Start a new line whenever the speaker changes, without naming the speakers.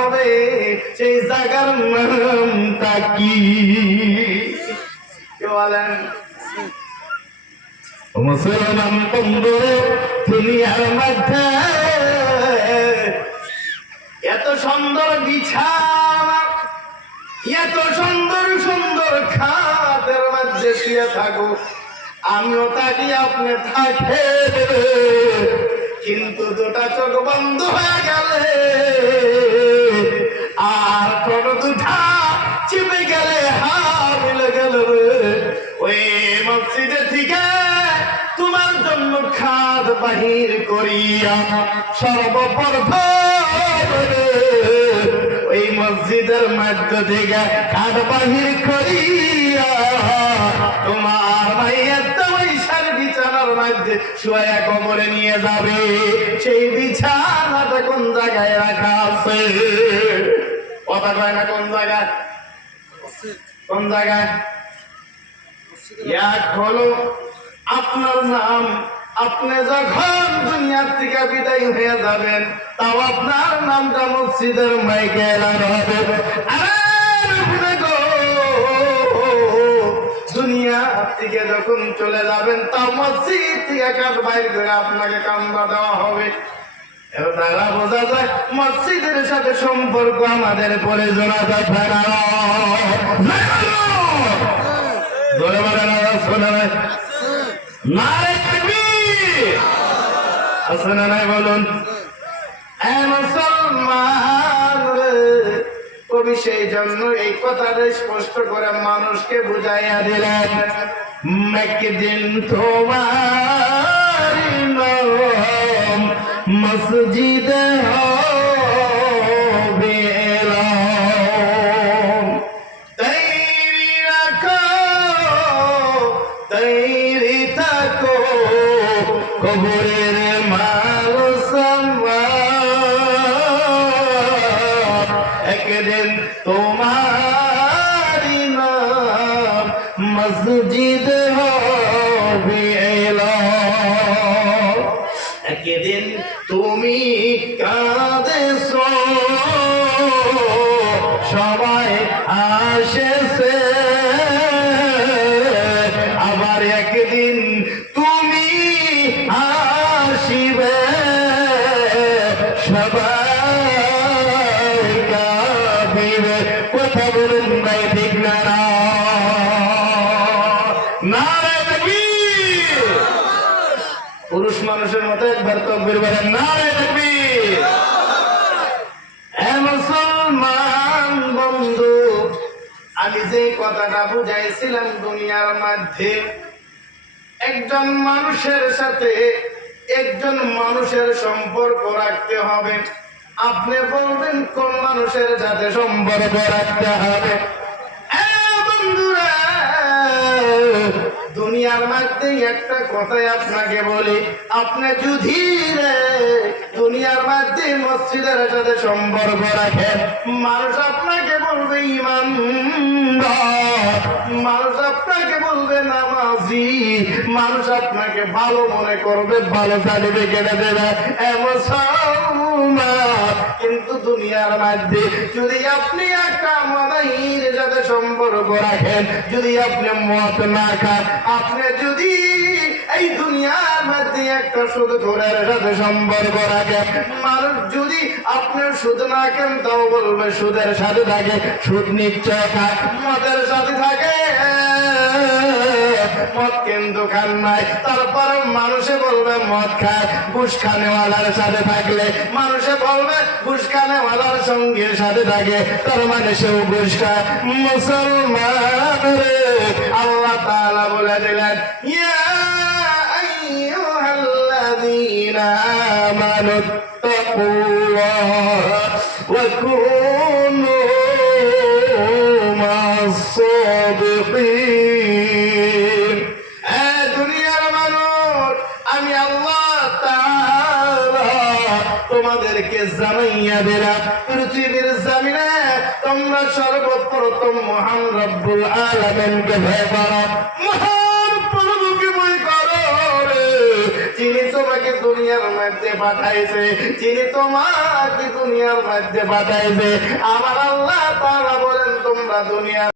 হবে, সেই জায়গার নামটা কি? বলেন? মুসলমান বন্ধু, দুনিয়ার মধ্যে এত সুন্দর বিছানা, এত সুন্দর সুন্দর খাতের মধ্যে শুয়ে থাকো। আমিও থাকি আপনি থাকে কিন্তু দুটা চোখ বন্ধ হয়ে গেলে মসজিদে থেকে তোমার জন্য খাদ বাহির করিয়া সর্বপ্রথম ওই মসজিদের মধ্য থেকে খাদ বাহির করিয়া তোমার মাইয়ের তো সার বিছানার মধ্যে শুয়ে কবরে নিয়ে যাবে। সেই বিছানাটা কোন জায়গায় রাখা আছে? কথা কয় না কোন জায়গায়? কোন জায়গায়? এক হলো আপনার নাম। আপনি যখন দুনিয়ার থেকে বিদায় হয়ে যাবেন, তাও আপনার নামটা মসজিদের মাইকে এলানো হবে। দুনিয়া থেকে যখন চলে যাবেন, তাও মসজিদ থেকে কাঠ বাইর করে আপনাকে কান্দা দেওয়া হবে। তারা বোঝা যায়, মসজিদের সাথে সম্পর্ক আমাদের ফেরানো ধরে বলেন নাই বলুন। কবি সেই জন্য এই কথাটা স্পষ্ট করে মানুষকে বুঝাইয়া দিলেন। একদিন তোমার মসজিদে একদিন তুমি কাঁদেছ। সবাই আসেছে। আবার একদিন তুমি আসিবে। সবাই কাঁদিবে। কথা বলুন নাই ঠিক না? পুরুষ মানুষের মতো একবার তকবির বলেন তাকবীর। এ মুসলমান বন্ধু, আমি যে কথাটা বুঝাইছিলাম দুনিয়ার মধ্যে, একজন মানুষের সাথে একজন মানুষের সম্পর্ক রাখতে হবে। আপনি বলবেন, কোন মানুষের সাথে সম্পর্ক রাখতে হবে? দুনিয়ার মধ্যে একটা কথাই আপনাকে বলি, আপনি যদি দুনিয়ার মধ্যে মসজিদের সাথে সম্পর্ক রাখেন। মানুষ আপনাকে বলবে ইমান মানুষ আপনাকে বলবে নামাজি, মানুষ আপনাকে ভালো মনে করবে, ভালো সার্টিফিকেট দেবে। এমন কিন্তু দুনিয়ার মধ্যে যদি আপনি একটা মাদাইর সাথে সম্পর্ক রাখেন, যদি আপনি মত না খান, আপনি যদি এই দুনিয়ার মধ্যে একটা সুদ ঘোরের সাথে সম্পর্ক রাখেন, মানুষ যদি আপনি সুদ না কেন তাও বলবে সুদের সাথে থাকে, সুদ নিশ্চয় মতের সাথে থাকে। মদ কিন্তু খান নাই। তারপরে মানুষে বলবে, মদ খায় ঘুষ খানেওয়ালার সাথে থাকলে। মানুষে বলবে ঘুষ খানেওয়ালার সঙ্গীর সাথে থাকে। তার মানে সেও ঘুষ খায়। মুসলমান রে, আল্লাহ তাআলা বলে দিলেন, ইয়া আইয়ুহাল্লাযীনা আমানু, তাকুল্লাহ ওয়া জামিনে তোমরা সর্বপ্রথম মহান রব্বুল আলামিনকে ভয় করো মহান প্রভুকে ভয় করো যিনি তোমাকে দুনিয়ার মধ্যে পাঠাইছে, যিনি তোমাকে দুনিয়ার মধ্যে পাঠাইছে, আমার আল্লাহ তারা বলেন, তোমরা দুনিয়া